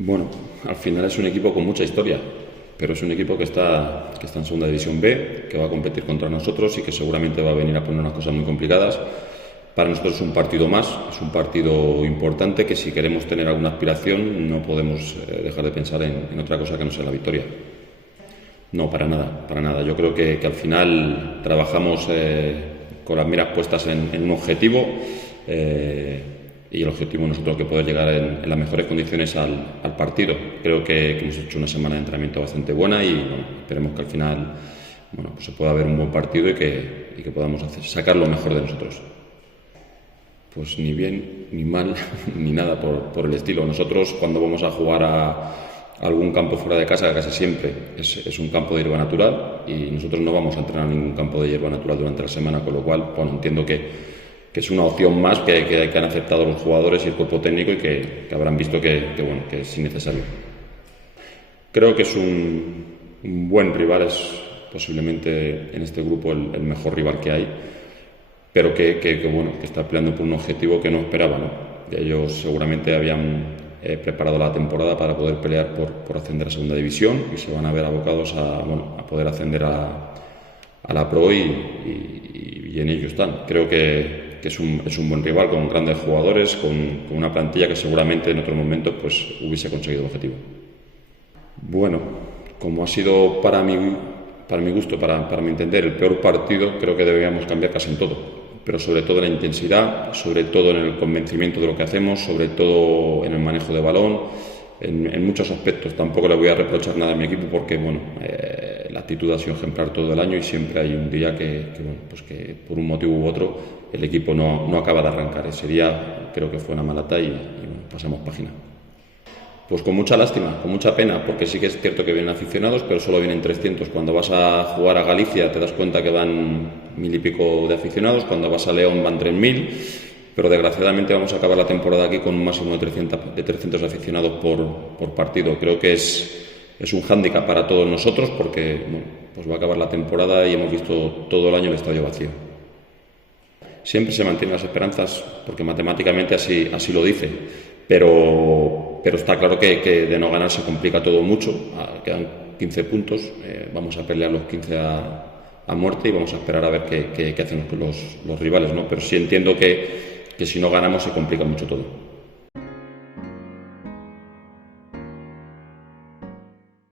Bueno, al final es un equipo con mucha historia, pero es un equipo que está en Segunda División B, que va a competir contra nosotros y que seguramente va a venir a poner unas cosas muy complicadas. Para nosotros es un partido más, es un partido importante que si queremos tener alguna aspiración no podemos dejar de pensar en otra cosa que no sea la victoria. No, para nada, para nada. Yo creo que al final trabajamos con las miras puestas en un objetivo y el objetivo nosotros que poder llegar en las mejores condiciones al partido. Creo que hemos hecho una semana de entrenamiento bastante buena y bueno, esperemos que al final pues se pueda ver un buen partido y que podamos sacar lo mejor de nosotros. Pues ni bien, ni mal, ni nada por el estilo. Nosotros cuando vamos a jugar a algún campo fuera de casa, casi siempre es un campo de hierba natural y nosotros no vamos a entrenar en ningún campo de hierba natural durante la semana, con lo cual bueno, entiendo que es una opción más que han aceptado los jugadores y el cuerpo técnico y que habrán visto que es innecesario. Creo que es un buen rival, es posiblemente en este grupo el mejor rival que hay, pero que está peleando por un objetivo que no esperaba, ¿no? Ellos seguramente habían preparado la temporada para poder pelear por ascender a Segunda División y se van a ver abocados a poder ascender a la Pro y en ello están. Creo que es un buen rival con grandes jugadores, con una plantilla que seguramente en otros momentos pues hubiese conseguido el objetivo. Bueno, como ha sido para mi gusto, para mi entender, el peor partido, creo que deberíamos cambiar casi en todo, pero sobre todo en la intensidad, sobre todo en el convencimiento de lo que hacemos, sobre todo en el manejo de balón, en muchos aspectos. Tampoco le voy a reprochar nada a mi equipo porque la actitud ha sido ejemplar todo el año y siempre hay un día que por un motivo u otro el equipo no acaba de arrancar. Ese día creo que fue una malata y pasamos página. Pues con mucha lástima, con mucha pena, porque sí que es cierto que vienen aficionados, pero solo vienen 300. Cuando vas a jugar a Galicia te das cuenta que van 1000 y pico de aficionados, cuando vas a León van 3000, pero desgraciadamente vamos a acabar la temporada aquí con un máximo de 300 aficionados por partido. Creo que es un hándicap para todos nosotros porque pues va a acabar la temporada y hemos visto todo el año el estadio vacío. Siempre se mantienen las esperanzas porque matemáticamente así lo dice, pero está claro que de no ganar se complica todo mucho. Quedan 15 puntos, vamos a pelear los 15 a muerte y vamos a esperar a ver qué hacen los rivales, ¿no? Pero sí entiendo que si no ganamos se complica mucho todo.